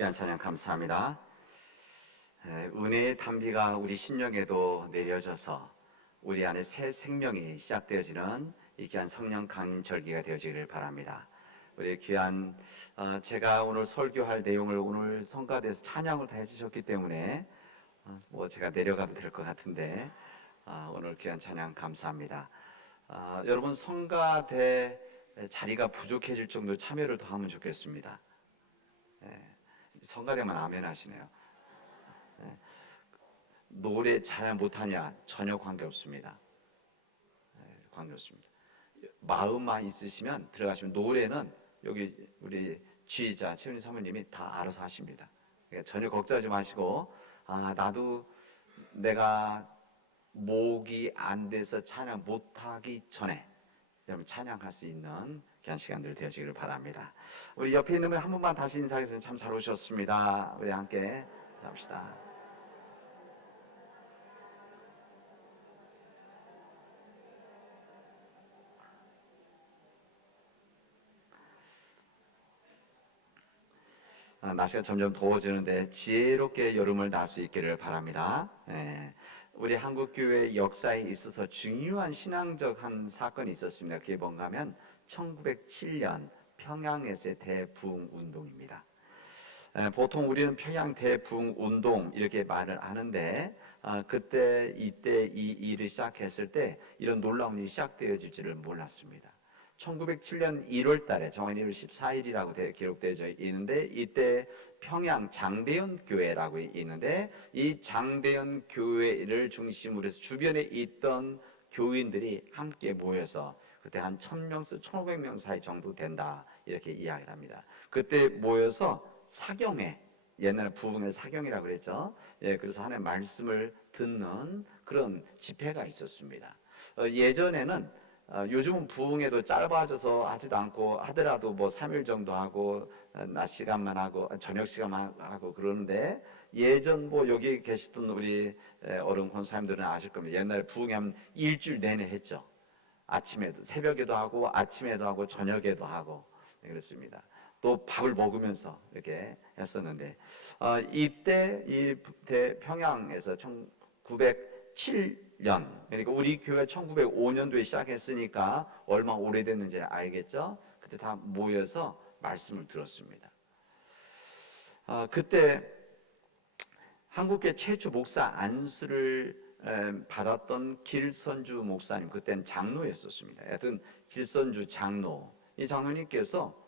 귀한 찬양 감사합니다. 은혜의 단비가 우리 심령에도 내려져서 우리 안에 새 생명이 시작되어지는 이 귀한 성령 강림 절기가 되어지기를 바랍니다. 우리 귀한 제가 오늘 설교할 내용을 오늘 성가대에서 찬양을 다 해주셨기 때문에 제가 내려가도 될 것 같은데 오늘 귀한 찬양 감사합니다. 여러분 성가대 자리가 부족해질 정도로 참여를 더 하면 좋겠습니다. 성가대만 아멘 하시네요. 노래 잘 못하냐 전혀 관계없습니다. 관계없습니다. 마음만 있으시면 들어가시면 노래는 여기 우리 지휘자 최은희 사모님이 다 알아서 하십니다. 그러니까 전혀 걱정하지 마시고 나도 내가 목이 안 돼서 찬양 못하기 전에 여러분 찬양할 수 있는 귀한 시간들 되시기를 바랍니다. 우리 옆에 있는 분 한 번만 다시 인사해주세요. 참 잘 오셨습니다. 우리 함께 합시다. 날씨가 점점 더워지는데 지혜롭게 여름을 날 수 있기를 바랍니다. 우리 한국교회 역사에 있어서 중요한 신앙적 한 사건이 있었습니다. 그게 뭔가 하면 1907년 평양에서의 대부흥운동입니다. 보통 우리는 평양 대부흥운동 이렇게 말을 하는데 그때 이때 이 일을 시작했을 때 이런 놀라운 일이 시작되어질 줄을 몰랐습니다. 1907년 1월 달에 정확히 1월 14일이라고 기록되어 있는데 이때 평양 장대현 교회라고 있는데 이 장대현 교회를 중심으로 해서 주변에 있던 교인들이 함께 모여서 그때 한 1000명에서 1500명 사이 정도 된다 이렇게 이야기를 합니다. 그때 모여서 사경회, 옛날에 부흥의 사경이라고 그랬죠. 그래서 하나님의 말씀을 듣는 그런 집회가 있었습니다. 예전에는 요즘은 부흥회도 짧아져서 하지도 않고 하더라도 3일 정도 하고 낮 시간만 하고 저녁 시간만 하고 그러는데 예전 여기 계시던 우리 어른 권사님들은 아실 겁니다. 옛날에 부흥회하면 일주일 내내 했죠. 아침에도 새벽에도 하고 아침에도 하고 저녁에도 하고 그렇습니다. 또 밥을 먹으면서 이렇게 했었는데 이때 이 평양에서 1907년 그러니까 우리 교회 1905년도에 시작했으니까 얼마 오래됐는지 알겠죠? 그때 다 모여서 말씀을 들었습니다. 그때 한국계 최초 목사 안수를 받았던 길선주 목사님, 그때는 장로였었습니다. 하여튼 길선주 장로, 이 장로님께서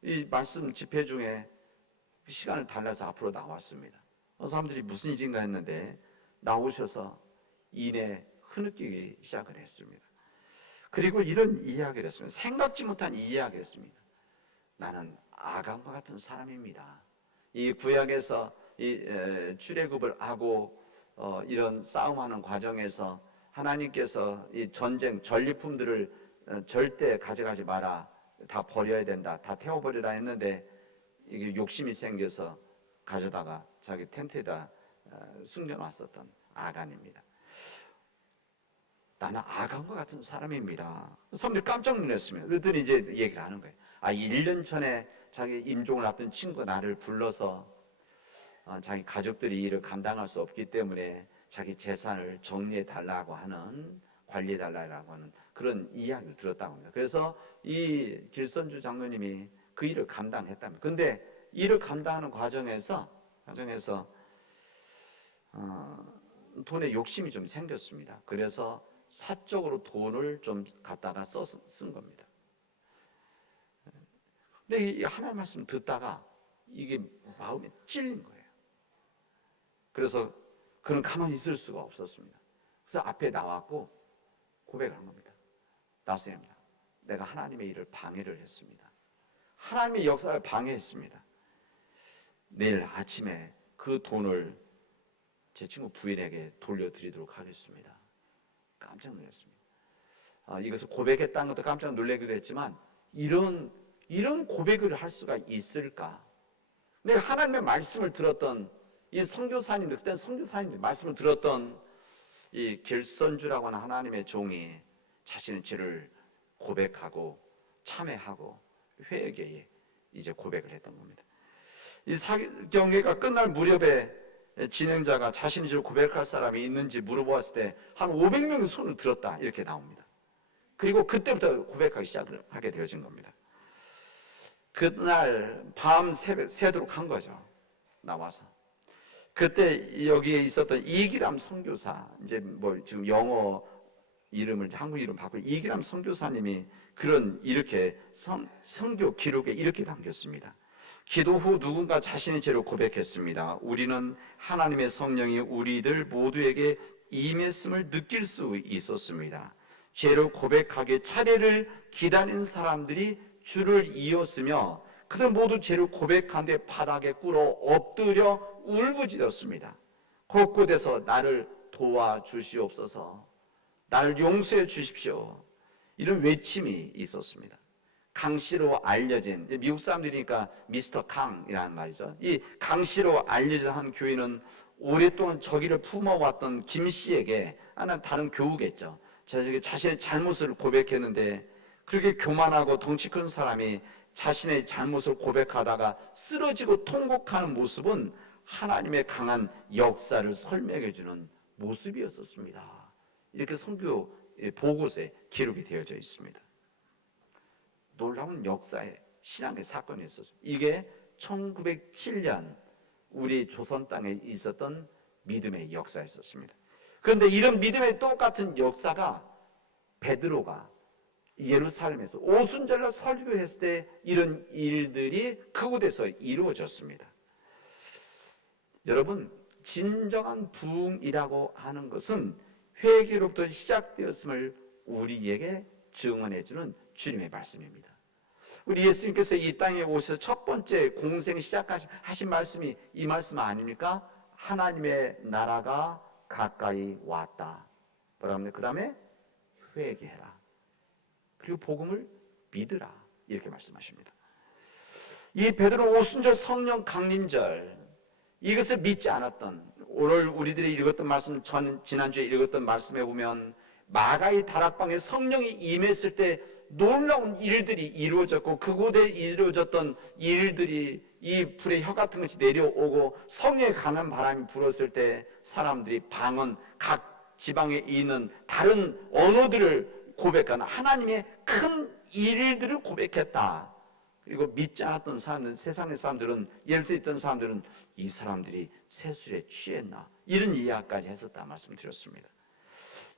이 말씀 집회 중에 시간을 달라서 앞으로 나왔습니다. 사람들이 무슨 일인가 했는데 나오셔서 이내 흐느끼기 시작을 했습니다. 그리고 이런 이야기를 했습니다. 생각지 못한 이야기를 했습니다. 나는 아간과 같은 사람입니다. 이 구약에서 이 출애굽을 하고 이런 싸움하는 과정에서 하나님께서 이 전쟁 전리품들을 절대 가져가지 마라, 다 버려야 된다, 다 태워버리라 했는데 이게 욕심이 생겨서 가져다가 자기 텐트에다 숨겨놨었던 아간입니다. 나는 아간과 같은 사람입니다. 사람들이 깜짝 놀랐습니다. 그랬더니 이제 얘기를 하는 거예요. 1년 전에 자기 임종을 앞둔 친구가 나를 불러서 자기 가족들이 이 일을 감당할 수 없기 때문에 자기 재산을 정리해 달라고 하는, 관리해 달라고 하는 그런 이야기를 들었다고 합니다. 그래서 이 길선주 장로님이 그 일을 감당했답니다. 근데 일을 감당하는 과정에서 돈에 욕심이 좀 생겼습니다. 그래서 사적으로 돈을 좀 갖다가 쓴 겁니다. 근데 이 하나님 말씀 듣다가 이게 마음에 찔린 거예요. 그래서 그는 가만히 있을 수가 없었습니다. 그래서 앞에 나왔고 고백을 한 겁니다. 나선입니다. 내가 하나님의 일을 방해를 했습니다. 하나님의 역사를 방해했습니다. 내일 아침에 그 돈을 제 친구 부인에게 돌려드리도록 하겠습니다. 깜짝 놀랐습니다. 이것을 고백했다는 것도 깜짝 놀라기도 했지만 이런 고백을 할 수가 있을까? 근데 하나님의 말씀을 들었던 이 선교사님들, 그때는 선교사님들 말씀을 들었던 이 길선주라고 하는 하나님의 종이 자신의 죄를 고백하고 참회하고 회개에 이제 고백을 했던 겁니다. 이 사경회가 끝날 무렵에 진행자가 자신이 저 고백할 사람이 있는지 물어보았을 때 한 500명이 손을 들었다 이렇게 나옵니다. 그리고 그때부터 고백하기 시작을 하게 되어진 겁니다. 그날 밤 새도록 한 거죠. 나와서. 그때 여기에 있었던 이기람 선교사, 이제 뭐 지금 영어 이름을 한국 이름 바꾸고 이기람 선교사님이 그런 이렇게 선교 기록에 이렇게 남겼습니다. 기도 후 누군가 자신의 죄를 고백했습니다. 우리는 하나님의 성령이 우리들 모두에게 임했음을 느낄 수 있었습니다. 죄를 고백하기에 차례를 기다린 사람들이 줄을 이었으며 그들 모두 죄를 고백한 뒤 바닥에 꿇어 엎드려 울부짖었습니다. 곳곳에서 나를 도와주시옵소서, 나를 용서해 주십시오, 이런 외침이 있었습니다. 강씨로 알려진, 미국 사람들이니까 미스터 강이라는 말이죠. 이 강씨로 알려진 한 교인은 오랫동안 저기를 품어왔던 김 씨에게, 하나 다른 교우겠죠, 자신의 잘못을 고백했는데 그렇게 교만하고 덩치 큰 사람이 자신의 잘못을 고백하다가 쓰러지고 통곡하는 모습은 하나님의 강한 역사를 설명해주는 모습이었었습니다. 이렇게 선교 보고서에 기록이 되어져 있습니다. 놀라운 역사의 신앙의 사건이 있었습니다. 이게 1907년 우리 조선 땅에 있었던 믿음의 역사였었습니다. 그런데 이런 믿음의 똑같은 역사가 베드로가 예루살렘에서 오순절날 설교했을 때 이런 일들이 그곳에서 이루어졌습니다. 여러분, 진정한 부흥이라고 하는 것은 회개로부터 시작되었음을 우리에게 증언해주는 주님의 말씀입니다. 우리 예수님께서 이 땅에 오셔서 첫 번째 공생 시작하신 말씀이 이 말씀 아닙니까? 하나님의 나라가 가까이 왔다. 뭐라 합니까? 그 다음에 회개해라. 그리고 복음을 믿으라. 이렇게 말씀하십니다. 이 베드로 오순절 성령 강림절, 이것을 믿지 않았던, 오늘 우리들이 읽었던 말씀, 지난주에 읽었던 말씀에 보면 마가의 다락방에 성령이 임했을 때 놀라운 일들이 이루어졌고 그곳에 이루어졌던 일들이 이 불의 혀 같은 것이 내려오고 성령에 강한 바람이 불었을 때 사람들이 방언, 각 지방에 있는 다른 언어들을 고백하는 하나님의 큰 일들을 고백했다. 그리고 믿지 않았던 사람들은, 세상의 사람들은, 예루살렘에 있던 사람들은 이 사람들이 세술에 취했나, 이런 이야기까지 했었다 말씀드렸습니다.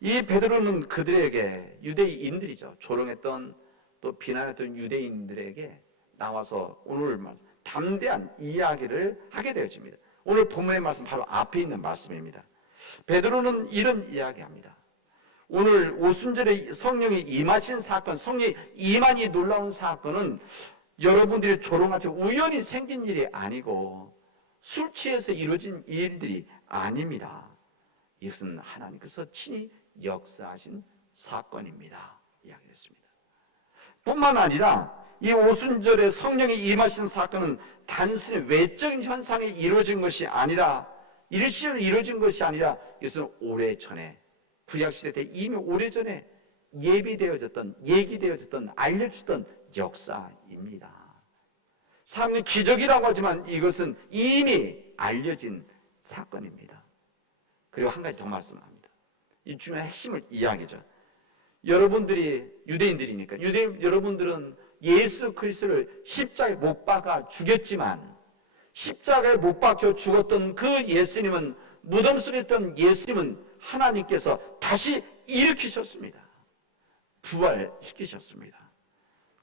이 베드로는 그들에게, 유대인들이죠, 조롱했던 또 비난했던 유대인들에게 나와서 오늘 담대한 이야기를 하게 되어집니다. 오늘 본문의 말씀 바로 앞에 있는 말씀입니다. 베드로는 이런 이야기합니다. 오늘 오순절에 성령이 임하신 사건, 성령이 임한이 놀라운 사건은 여러분들이 조롱하셔서 우연히 생긴 일이 아니고 술 취해서 이루어진 일들이 아닙니다. 이것은 하나님께서 친히 역사하신 사건입니다. 이야기했습니다. 뿐만 아니라 이 오순절에 성령이 임하신 사건은 단순히 외적인 현상이 이루어진 것이 아니라, 일시로 이루어진 것이 아니라, 이것은 오래전에, 구약시대 때 이미 오래전에 예비되어졌던, 얘기되어졌던, 알려졌던 역사입니다. 사람들이 기적이라고 하지만 이것은 이미 알려진 사건입니다. 그리고 한 가지 더 말씀합니다. 이 중요한 핵심을 이야기죠. 여러분들이 유대인들이니까, 여러분들은 예수 그리스도를 십자가에 못 박아 죽였지만, 십자가에 못 박혀 죽었던 그 예수님은, 무덤 속에 있던 예수님은 하나님께서 다시 일으키셨습니다. 부활시키셨습니다.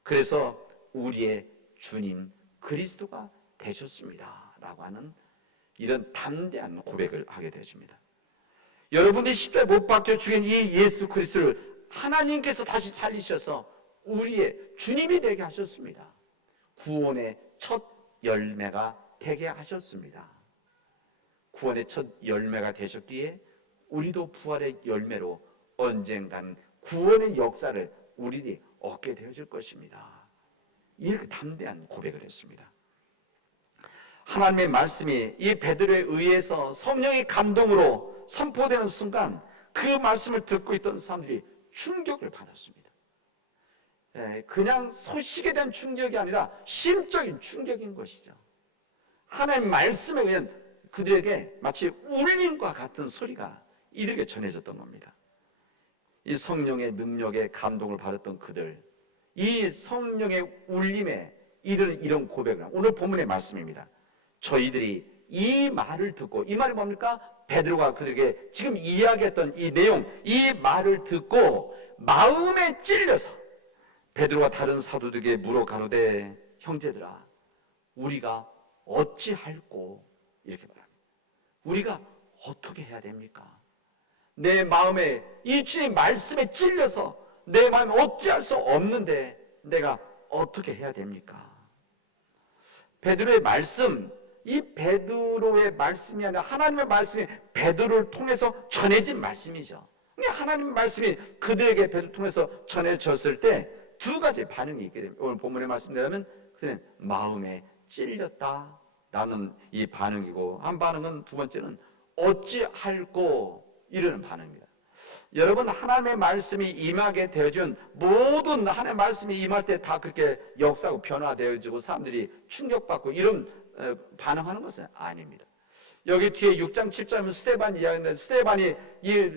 그래서 우리의 주님 그리스도가 되셨습니다 라고 하는 이런 담대한 고백을 하게 되십니다. 여러분이 십자가에 못 박혀 죽인 이 예수 그리스도를 하나님께서 다시 살리셔서 우리의 주님이 되게 하셨습니다. 구원의 첫 열매가 되게 하셨습니다. 구원의 첫 열매가 되셨기에 우리도 부활의 열매로 언젠간 구원의 역사를 우리들이 얻게 되어질 것입니다. 이렇게 담대한 고백을 했습니다. 하나님의 말씀이 이 베드로에 의해서 성령의 감동으로 선포되는 순간 그 말씀을 듣고 있던 사람들이 충격을 받았습니다. 그냥 소식에 대한 충격이 아니라 심적인 충격인 것이죠. 하나님의 말씀에 의한 그들에게 마치 울림과 같은 소리가 이들에게 전해졌던 겁니다. 이 성령의 능력에 감동을 받았던 그들, 이 성령의 울림에 이들은 이런 고백을, 오늘 본문의 말씀입니다. 저희들이 이 말을 듣고, 이 말이 뭡니까? 베드로가 그들에게 지금 이야기했던 이 내용, 이 말을 듣고 마음에 찔려서 베드로가 다른 사도들에게 물어 가로되 형제들아 우리가 어찌할꼬, 이렇게 말합니다. 우리가 어떻게 해야 됩니까? 내 마음에 이 주의 말씀에 찔려서 내 마음에 어찌할 수 없는데 내가 어떻게 해야 됩니까? 베드로의 말씀, 이 베드로의 말씀이 아니라 하나님의 말씀이 베드로를 통해서 전해진 말씀이죠. 하나님의 말씀이 그들에게 베드로를 통해서 전해졌을 때 두 가지 반응이 있게 됩니다. 오늘 본문의 말씀대로는 그들은 마음에 찔렸다라는 이 반응이고, 한 반응은, 두 번째는 어찌할꼬 이러는 반응입니다. 여러분, 하나님의 말씀이 임하게 되어준 모든 하나님의 말씀이 임할 때 다 그렇게 역사하고 변화되어지고 사람들이 충격받고 이런 반응하는 것은 아닙니다. 여기 뒤에 6장 7장은 스데반 이야기인데, 스데반이 이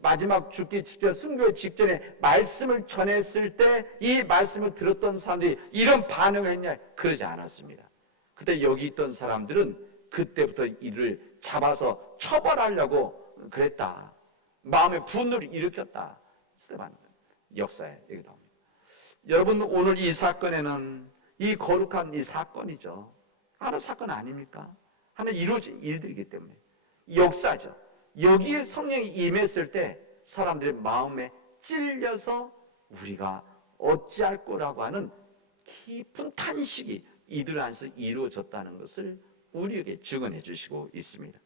마지막 죽기 직전, 순교의 직전에 말씀을 전했을 때 이 말씀을 들었던 사람들이 이런 반응을 했냐? 그러지 않았습니다. 그때 여기 있던 사람들은 그때부터 이를 잡아서 처벌하려고 그랬다. 마음의 분노를 일으켰다. 스데반 역사에 얘기 나옵니다. 여러분, 오늘 이 사건에는 이 거룩한 이 사건이죠. 하나의 사건 아닙니까? 하나 이루어진 일들이기 때문에 역사죠. 여기에 성령이 임했을 때 사람들의 마음에 찔려서 우리가 어찌할 거라고 하는 깊은 탄식이 이들 안에서 이루어졌다는 것을 우리에게 증언해 주시고 있습니다.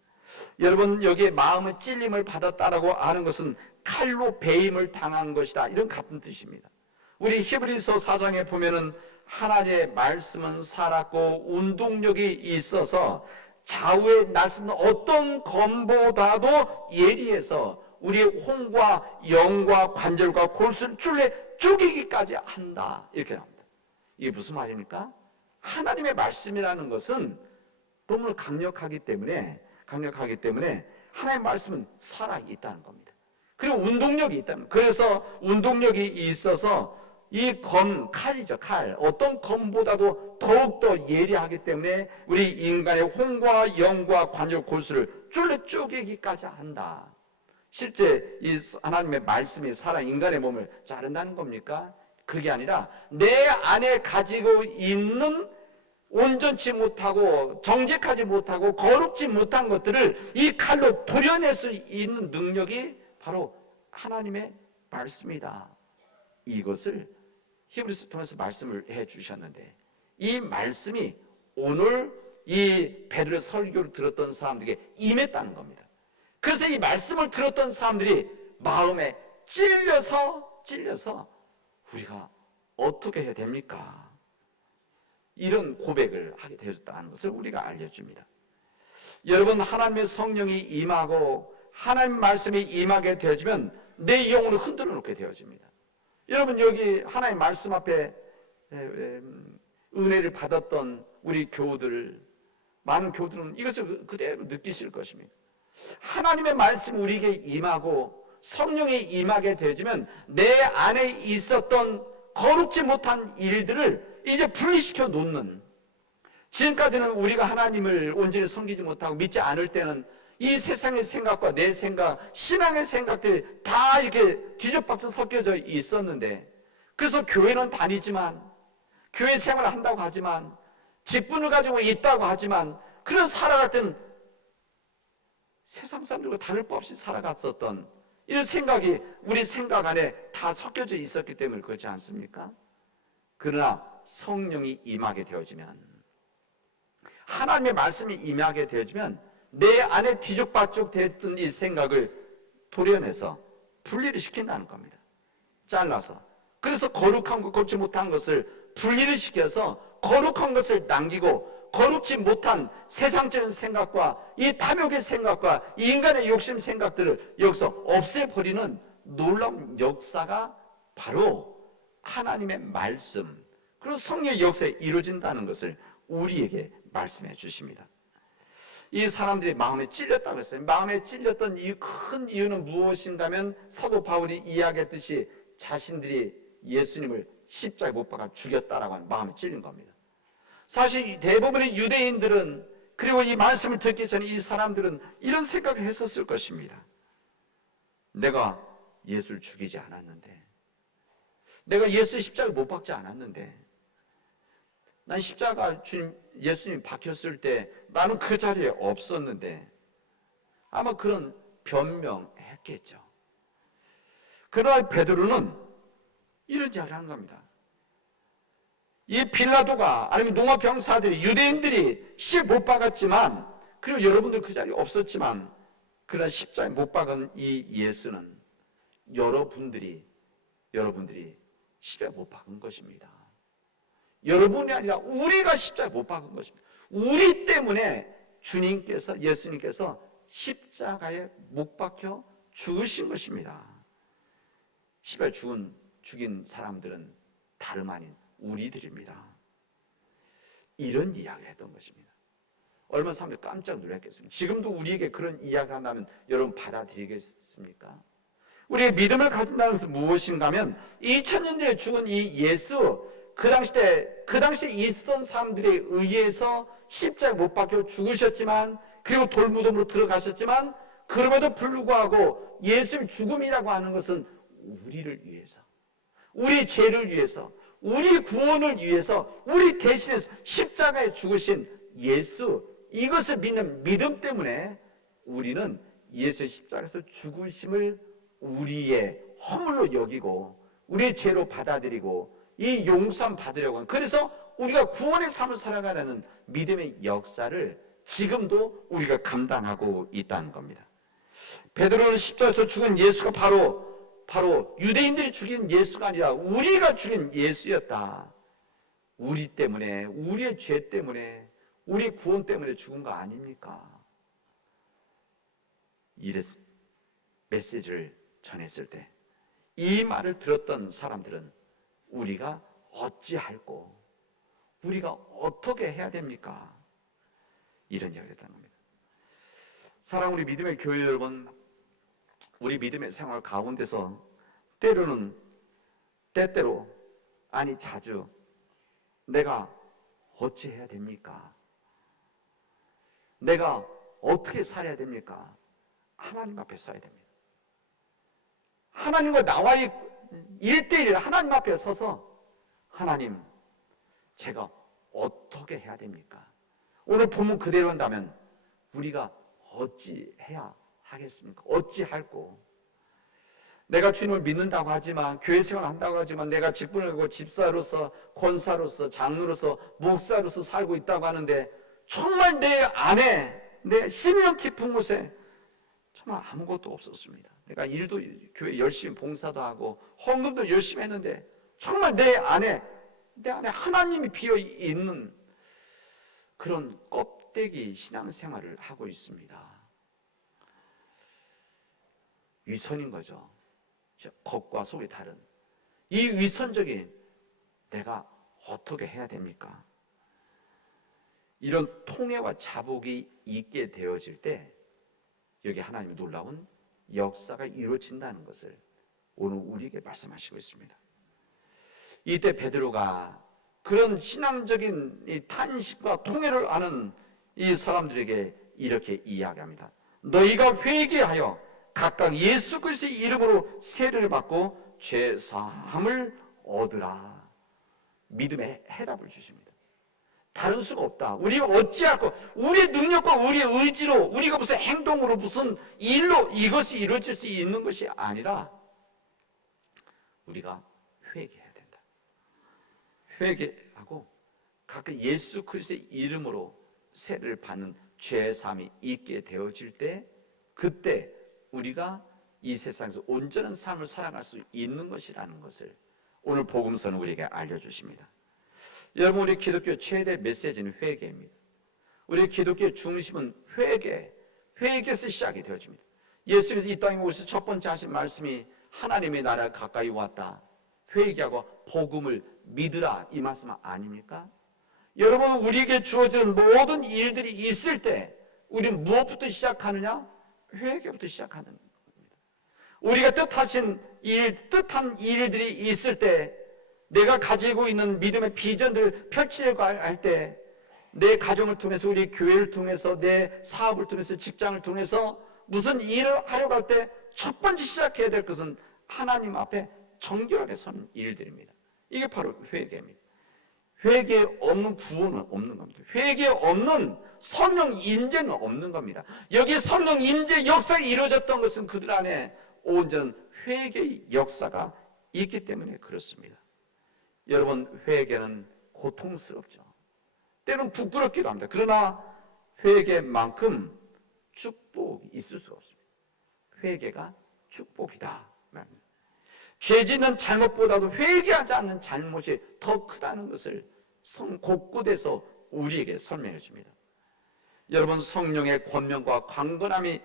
여러분, 여기에 마음의 찔림을 받았다라고 하는 것은 칼로 베임을 당한 것이다, 이런 같은 뜻입니다. 우리 히브리서 4장에 보면은 하나님의 말씀은 살았고 운동력이 있어서 좌우에 나서는 어떤 검보다도 예리해서 우리의 혼과 영과 관절과 골수를 쫄래 쪼개기까지 한다, 이렇게 나옵니다. 이게 무슨 말입니까? 하나님의 말씀이라는 것은 너무 강력하기 때문에 하나님의 말씀은 살아있다는 겁니다. 그리고 운동력이 있다는, 그래서 운동력이 있어서 이 칼이죠, 칼. 어떤 검보다도 더욱더 예리하기 때문에 우리 인간의 혼과 영과 관절 골수를 쫄래 쪼개기까지 한다. 실제 이 하나님의 말씀이 살아 인간의 몸을 자른다는 겁니까? 그게 아니라 내 안에 가지고 있는 온전치 못하고 정직하지 못하고 거룩지 못한 것들을 이 칼로 도려낼 수 있는 능력이 바로 하나님의 말씀이다. 이것을 히브리서 통해서 말씀을 해 주셨는데, 이 말씀이 오늘 이 베드로의 설교를 들었던 사람들에게 임했다는 겁니다. 그래서 이 말씀을 들었던 사람들이 마음에 찔려서 우리가 어떻게 해야 됩니까? 이런 고백을 하게 되었다는 것을 우리가 알려줍니다. 여러분, 하나님의 성령이 임하고 하나님 말씀이 임하게 되어지면 내 영혼을 흔들어 놓게 되어집니다. 여러분, 여기 하나님 말씀 앞에 은혜를 받았던 우리 교우들, 많은 교우들은 이것을 그대로 느끼실 것입니다. 하나님의 말씀 우리에게 임하고 성령이 임하게 되어지면 내 안에 있었던 거룩지 못한 일들을 이제 분리시켜 놓는, 지금까지는 우리가 하나님을 온전히 섬기지 못하고 믿지 않을 때는 이 세상의 생각과 내 생각, 신앙의 생각들이 다 이렇게 뒤죽박죽 섞여져 있었는데, 그래서 교회는 다니지만, 교회 생활을 한다고 하지만, 직분을 가지고 있다고 하지만, 그런 살아갈 땐 세상 사람들과 다를 바 없이 살아갔었던 이런 생각이 우리 생각 안에 다 섞여져 있었기 때문에 그렇지 않습니까? 그러나 성령이 임하게 되어지면, 하나님의 말씀이 임하게 되어지면 내 안에 뒤죽박죽 됐던 이 생각을 도려내서 분리를 시킨다는 겁니다. 잘라서. 그래서 거룩한 것, 거룩지 못한 것을 분리를 시켜서 거룩한 것을 남기고, 거룩지 못한 세상적인 생각과 이 탐욕의 생각과 이 인간의 욕심 생각들을 여기서 없애버리는 놀라운 역사가 바로 하나님의 말씀, 그리고 성령의 역사에 이루어진다는 것을 우리에게 말씀해 주십니다. 이 사람들이 마음에 찔렸다고 했어요. 마음에 찔렸던 이 큰 이유는 무엇인가면 사도 바울이 이야기했듯이 자신들이 예수님을 십자가에 못 박아 죽였다라고 하는 마음에 찔린 겁니다. 사실 대부분의 유대인들은, 그리고 이 말씀을 듣기 전에 이 사람들은 이런 생각을 했었을 것입니다. 내가 예수를 죽이지 않았는데, 내가 예수의 십자가에 못 박지 않았는데, 난 십자가 예수님 박혔을 때 나는 그 자리에 없었는데, 아마 그런 변명했겠죠. 그러나 베드로는 이런 이야기를 하는 겁니다. 이 빌라도가, 아니면 로마 병사들이, 유대인들이 십 못 박았지만, 그리고 여러분들 그 자리에 없었지만, 그러나 십자가에 못 박은 이 예수는 여러분들이 십자가에 못 박은 것입니다. 여러분이 아니라 우리가 십자가에 못 박은 것입니다. 우리 때문에 예수님께서 십자가에 못 박혀 죽으신 것입니다. 십자가에 죽인 사람들은 다름 아닌 우리들입니다. 이런 이야기를 했던 것입니다. 얼마나 사람들이 깜짝 놀랐겠습니까? 지금도 우리에게 그런 이야기를 한다면 여러분 받아들이겠습니까? 우리의 믿음을 가진다는 것은 무엇인가 하면 2000년 전에 죽은 이 예수, 그 당시에 있었던 사람들에 의해서 십자가에 못 박혀 죽으셨지만, 그리고 돌무덤으로 들어가셨지만, 그럼에도 불구하고 예수의 죽음이라고 하는 것은 우리를 위해서, 우리 죄를 위해서, 우리 구원을 위해서, 우리 대신에 십자가에 죽으신 예수, 이것을 믿는 믿음 때문에 우리는 예수의 십자가에서 죽으심을 우리의 허물로 여기고 우리의 죄로 받아들이고 이 용서함 받으려고 하는, 그래서 우리가 구원의 삶을 살아가는 믿음의 역사를 지금도 우리가 감당하고 있다는 겁니다. 베드로는 십자가에서 죽은 예수가 바로 유대인들이 죽인 예수가 아니라 우리가 죽인 예수였다. 우리 때문에, 우리의 죄 때문에, 우리 구원 때문에 죽은 거 아닙니까? 이 메시지를 전했을 때 이 말을 들었던 사람들은 우리가 어찌할꼬, 우리가 어떻게 해야 됩니까? 이런 이야기를 했다는 겁니다. 사랑하는 우리 믿음의 교회 여러분, 우리 믿음의 생활 가운데서 때때로, 아니 자주 내가 어찌 해야 됩니까? 내가 어떻게 살아야 됩니까? 하나님 앞에 서야 됩니다. 하나님과 나와의 1대1 하나님 앞에 서서, 하나님, 제가 어떻게 해야 됩니까? 오늘 본문 그대로 한다면 우리가 어찌 해야 하겠습니까? 어찌 할꼬? 내가 주님을 믿는다고 하지만, 교회 생활 한다고 하지만, 내가 직분을 하고 집사로서, 권사로서, 장로로서, 목사로서 살고 있다고 하는데, 정말 내 안에, 내 심령 깊은 곳에 정말 아무것도 없었습니다. 내가 일도, 교회 열심히 봉사도 하고 헌금도 열심히 했는데 정말 내 안에 하나님이 비어 있는 그런 껍데기 신앙생활을 하고 있습니다. 위선인 거죠. 겉과 속이 다른 이 위선적인 내가 어떻게 해야 됩니까? 이런 통해와 자복이 있게 되어질 때 여기 하나님의 놀라운 역사가 이루어진다는 것을 오늘 우리에게 말씀하시고 있습니다. 이때 베드로가 그런 신앙적인 이 탄식과 통해를 아는 이 사람들에게 이렇게 이야기합니다. 너희가 회개하여 각각 예수 그리스도의 이름으로 세례를 받고 죄 사함을 얻으라. 믿음의 해답을 주십니다. 다른 수가 없다. 우리가 어찌할꼬, 우리의 능력과 우리의 의지로, 우리가 무슨 행동으로, 무슨 일로 이것이 이루어질 수 있는 것이 아니라 우리가 회개해야 된다. 회개하고 각각 예수 그리스도의 이름으로 세례를 받는 죄사함이 있게 되어질 때, 그때 우리가 이 세상에서 온전한 삶을 살아갈 수 있는 것이라는 것을 오늘 복음서는 우리에게 알려주십니다. 여러분, 우리 기독교 최대 메시지는 회개입니다. 우리 기독교의 중심은 회개에서 시작이 되어집니다. 예수께서 이 땅에 오셔서 첫 번째 하신 말씀이 하나님의 나라가 가까이 왔다. 회개하고 복음을 믿으라, 이 말씀 아닙니까? 여러분, 우리에게 주어지는 모든 일들이 있을 때 우리는 무엇부터 시작하느냐? 회개부터 시작하는 겁니다. 우리가 뜻한 일들이 있을 때, 내가 가지고 있는 믿음의 비전들을 펼치려고 할 때, 내 가정을 통해서, 우리 교회를 통해서, 내 사업을 통해서, 직장을 통해서 무슨 일을 하려고 할 때 첫 번째 시작해야 될 것은 하나님 앞에 정결하게 서는 일들입니다. 이게 바로 회개입니다. 회개 없는 구원은 없는 겁니다. 회개 없는 성령 임재는 없는 겁니다. 여기 성령 임재 역사가 이루어졌던 것은 그들 안에 온전 회개의 역사가 있기 때문에 그렇습니다. 여러분, 회개는 고통스럽죠. 때로는 부끄럽기도 합니다. 그러나 회개만큼 축복이 있을 수가 없습니다. 회개가 축복이다. 죄 짓는 잘못보다도 회개하지 않는 잘못이 더 크다는 것을 곳곳에서 우리에게 설명해 줍니다. 여러분, 성령의 권면과 강건함이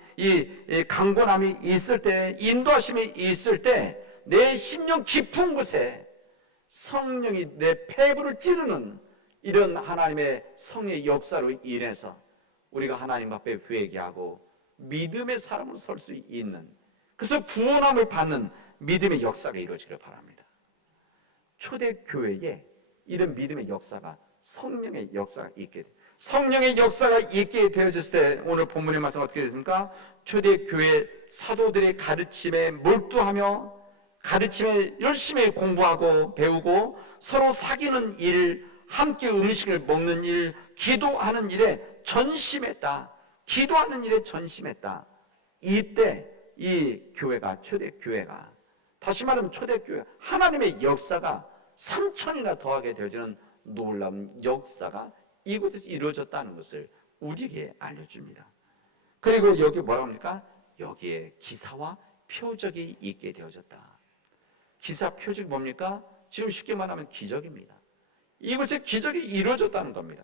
있을 때, 인도하심이 있을 때, 내 심령 깊은 곳에 성령이 내 폐부를 찌르는 이런 하나님의 성의 역사로 인해서 우리가 하나님 앞에 회개하고 믿음의 사람으로 설 수 있는, 그래서 구원함을 받는 믿음의 역사가 이루어지길 바랍니다. 초대교회에 이런 믿음의 역사가, 성령의 역사가 있게 돼요. 성령의 역사가 있게 되어졌을 때 오늘 본문의 말씀 어떻게 됐습니까? 초대교회 사도들의 가르침에 몰두하며 가르침에 열심히 공부하고 배우고 서로 사귀는 일, 함께 음식을 먹는 일, 기도하는 일에 전심했다. 기도하는 일에 전심했다. 이때 이 교회가, 초대교회가, 다시 말하면 초대교회, 하나님의 역사가 3천이나 더하게 되어지는 놀라운 역사가 이곳에서 이루어졌다는 것을 우리에게 알려줍니다. 그리고 여기 뭐라고 합니까? 여기에 기사와 표적이 있게 되어졌다. 기사, 표적이 뭡니까? 지금 쉽게 말하면 기적입니다. 이곳에 기적이 이루어졌다는 겁니다.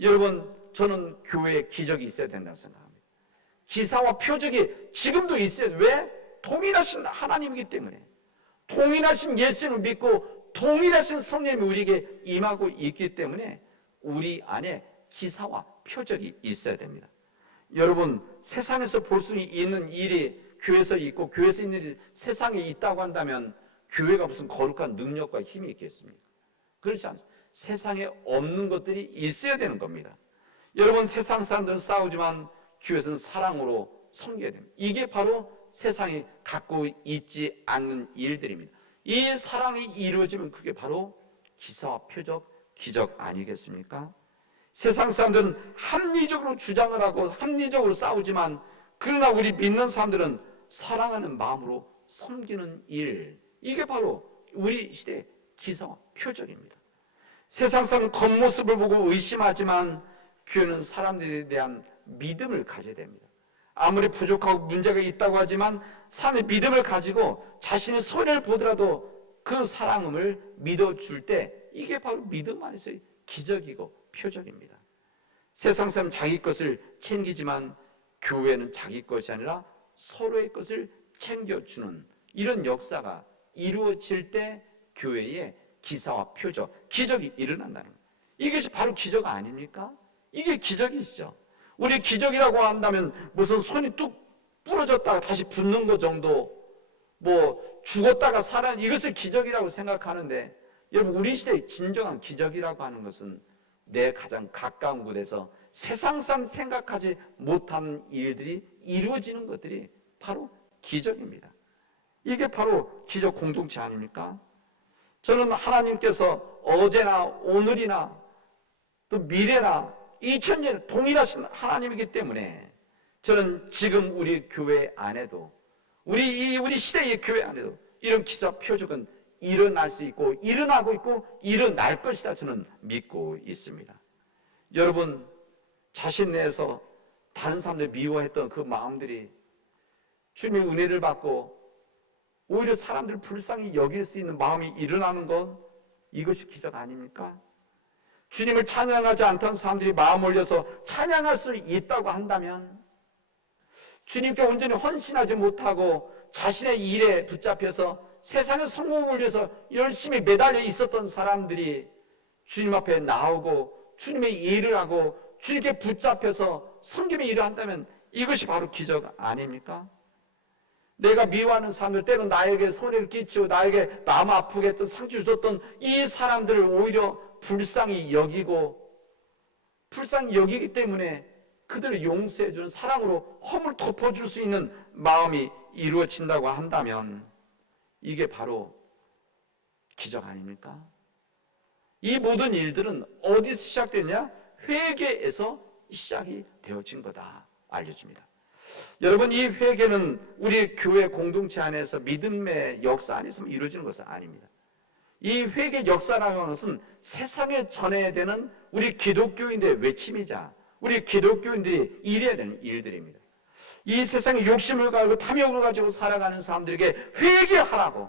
여러분, 저는 교회에 기적이 있어야 된다고 생각합니다. 기사와 표적이 지금도 있어야. 왜? 동일하신 하나님이기 때문에, 동일하신 예수님을 믿고 동일하신 성령님이 우리에게 임하고 있기 때문에 우리 안에 기사와 표적이 있어야 됩니다. 여러분, 세상에서 볼 수 있는 일이 교회에서 있고 교회에서 있는 일이 세상에 있다고 한다면 교회가 무슨 거룩한 능력과 힘이 있겠습니까? 그렇지 않습니다. 세상에 없는 것들이 있어야 되는 겁니다. 여러분, 세상 사람들은 싸우지만 교회에서는 사랑으로 섬겨야 됩니다. 이게 바로 세상이 갖고 있지 않는 일들입니다. 이 사랑이 이루어지면 그게 바로 기사와 표적, 기적 아니겠습니까? 세상 사람들은 합리적으로 주장을 하고 합리적으로 싸우지만, 그러나 우리 믿는 사람들은 사랑하는 마음으로 섬기는 일, 이게 바로 우리 시대의 기사와 표적입니다. 세상 사람은 겉모습을 보고 의심하지만 교회는 사람들에 대한 믿음을 가져야 됩니다. 아무리 부족하고 문제가 있다고 하지만 사람의 믿음을 가지고 자신의 손해를 보더라도 그 사랑을 믿어줄 때 이게 바로 믿음 안에서의 기적이고 표적입니다. 세상 사람은 자기 것을 챙기지만 교회는 자기 것이 아니라 서로의 것을 챙겨주는 이런 역사가 이루어질 때 교회에 기사와 표적, 기적이 일어난다는 거예요. 이것이 바로 기적 아닙니까? 이게 기적이시죠. 우리 기적이라고 한다면 무슨 손이 뚝 부러졌다가 다시 붙는 것 정도, 뭐 죽었다가 살아, 이것을 기적이라고 생각하는데, 여러분, 우리 시대의 진정한 기적이라고 하는 것은 내 가장 가까운 곳에서 세상상 생각하지 못한 일들이 이루어지는 것들이 바로 기적입니다. 이게 바로 기적 공동체 아닙니까? 저는 하나님께서 어제나 오늘이나 또 미래나 2000년 동일하신 하나님이기 때문에 저는 지금 우리 교회 안에도, 우리 시대의 교회 안에도 이런 기사 표적은 일어날 수 있고 일어나고 있고 일어날 것이다, 저는 믿고 있습니다. 여러분, 자신 내에서 다른 사람들 미워했던 그 마음들이 주님의 은혜를 받고 오히려 사람들을 불쌍히 여길 수 있는 마음이 일어나는 것, 이것이 기적 아닙니까? 주님을 찬양하지 않던 사람들이 마음 올려서 찬양할 수 있다고 한다면, 주님께 온전히 헌신하지 못하고 자신의 일에 붙잡혀서 세상의 성공을 위해서 열심히 매달려 있었던 사람들이 주님 앞에 나오고 주님의 일을 하고 주님께 붙잡혀서 성김의 일을 한다면 이것이 바로 기적 아닙니까? 내가 미워하는 사람들, 때로 나에게 손해를 끼치고 나에게 마음 아프게 했던, 상처 주셨던 이 사람들을 오히려 불쌍히 여기기 때문에 그들을 용서해주는 사랑으로 허물 덮어줄 수 있는 마음이 이루어진다고 한다면 이게 바로 기적 아닙니까? 이 모든 일들은 어디서 시작됐냐? 회개에서 시작이 되어진 거다 알려줍니다. 여러분, 이 회개는 우리 교회 공동체 안에서 믿음의 역사 안에서 이루어지는 것은 아닙니다. 이 회개 역사라는 것은 세상에 전해야 되는 우리 기독교인들의 외침이자 우리 기독교인들이 일해야 되는 일들입니다. 이 세상에 욕심을 가지고 탐욕을 가지고 살아가는 사람들에게 회개하라고,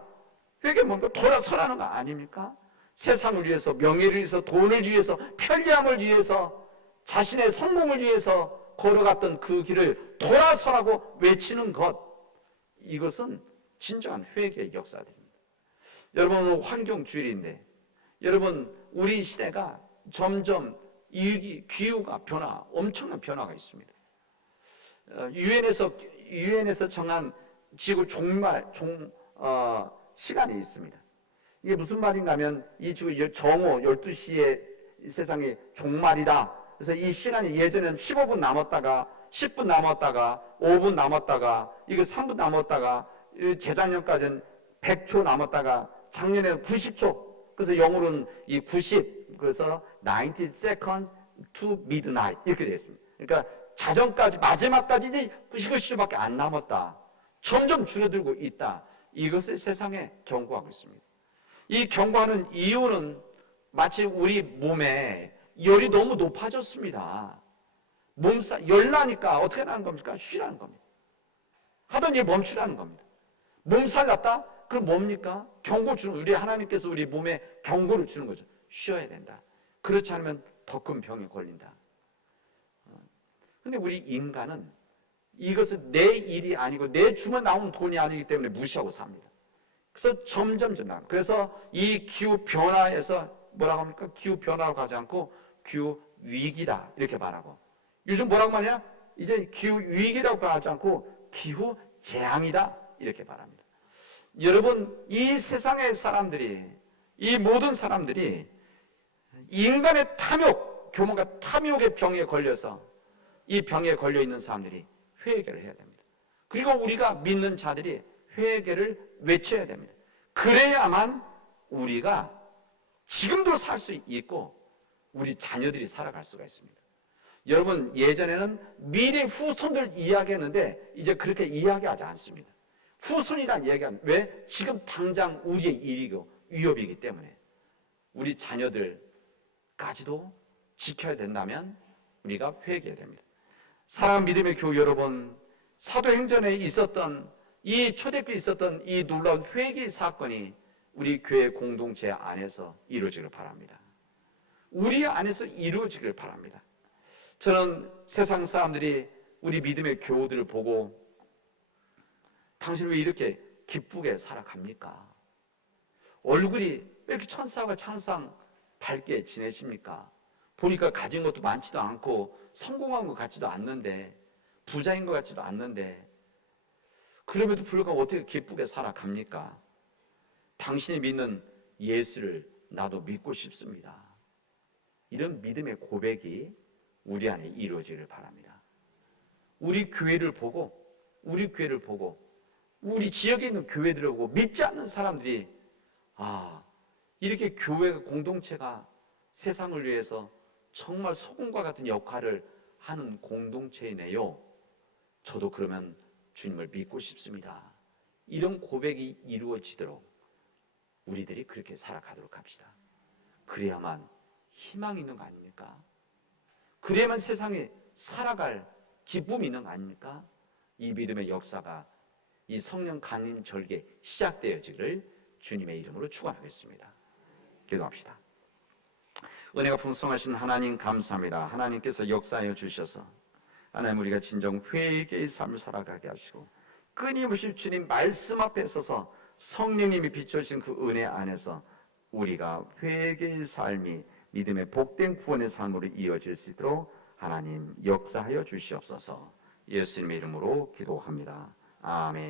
회개 뭔가 돌아서라는 거 아닙니까? 세상을 위해서, 명예를 위해서, 돈을 위해서, 편리함을 위해서, 자신의 성공을 위해서 걸어갔던 그 길을 돌아서라고 외치는 것, 이것은 진정한 회개의 역사들입니다. 여러분, 오늘 환경주일인데 여러분, 우리 시대가 점점 기후가 엄청난 변화가 있습니다. 유엔에서 정한 지구 시간이 있습니다. 이게 무슨 말인가 하면 이 지구 정오 12시에 세상이 종말이다. 그래서 이 시간이 예전에는 15분 남았다가 10분 남았다가 5분 남았다가 이거 3분 남았다가 재작년까지는 100초 남았다가 작년에는 90초. 그래서 영어로는 이 90, 그래서 90 seconds to midnight 이렇게 되어 있습니다. 그러니까 자정까지, 마지막까지 이제 90초밖에 안 남았다. 점점 줄어들고 있다. 이것을 세상에 경고하고 있습니다. 이 경고하는 이유는 마치 우리 몸에 열이 너무 높아졌습니다. 열나니까 어떻게 하는 겁니까? 쉬라는 겁니다. 하던 일 멈추라는 겁니다. 몸살 났다? 그럼 뭡니까? 경고 주는, 우리 하나님께서 우리 몸에 경고를 주는 거죠. 쉬어야 된다. 그렇지 않으면 더 큰 병에 걸린다. 근데 우리 인간은 이것은 내 일이 아니고 내 주머니 나오는 돈이 아니기 때문에 무시하고 삽니다. 그래서 점점 나갑니다. 그래서 이 기후 변화에서 뭐라고 합니까? 기후 변화로 가지 않고 기후 위기다 이렇게 말하고, 요즘 뭐라고 말이냐? 이제 기후 위기라고 하지 않고 기후 재앙이다 이렇게 말합니다. 여러분, 이 세상의 사람들이, 이 모든 사람들이 인간의 교만과 탐욕의 병에 걸려서 이 병에 걸려 있는 사람들이 회개를 해야 됩니다. 그리고 우리가 믿는 자들이 회개를 외쳐야 됩니다. 그래야만 우리가 지금도 살 수 있고 우리 자녀들이 살아갈 수가 있습니다. 여러분, 예전에는 미래 후손들 이야기했는데 이제 그렇게 이야기하지 않습니다. 후손이란 얘기는 왜? 지금 당장 우리의 일이고 위협이기 때문에 우리 자녀들까지도 지켜야 된다면 우리가 회개해야 됩니다. 사랑하는 믿음의 교우 여러분, 사도행전에 있었던 이 초대교회에 있었던 이 놀라운 회개 사건이 우리 교회 공동체 안에서 이루어지길 바랍니다. 우리 안에서 이루어지길 바랍니다. 저는 세상 사람들이 우리 믿음의 교우들을 보고 당신 왜 이렇게 기쁘게 살아갑니까? 얼굴이 왜 이렇게 천사가 항상 밝게 지내십니까? 보니까 가진 것도 많지도 않고 성공한 것 같지도 않는데, 부자인 것 같지도 않는데 그럼에도 불구하고 어떻게 기쁘게 살아갑니까? 당신이 믿는 예수를 나도 믿고 싶습니다. 이런 믿음의 고백이 우리 안에 이루어지길 바랍니다. 우리 교회를 보고 우리 지역에 있는 교회들을 보고 믿지 않는 사람들이 이렇게 교회 공동체가 세상을 위해서 정말 소금과 같은 역할을 하는 공동체이네요. 저도 그러면 주님을 믿고 싶습니다. 이런 고백이 이루어지도록 우리들이 그렇게 살아가도록 합시다. 그래야만 희망이 있는 거 아닙니까? 그래야만 세상에 살아갈 기쁨이 있는 거 아닙니까? 이 믿음의 역사가 이 성령 강림 절기에 시작되어지기를 주님의 이름으로 축원하겠습니다. 기도합시다. 은혜가 풍성하신 하나님 감사합니다. 하나님께서 역사하여 주셔서 하나님 우리가 진정 회개의 삶을 살아가게 하시고 끊임없이 주님 말씀 앞에 서서 성령님이 비춰주신 그 은혜 안에서 우리가 회개의 삶이 믿음의 복된 구원의 삶으로 이어질 수 있도록 하나님 역사하여 주시옵소서. 예수님의 이름으로 기도합니다. 아멘.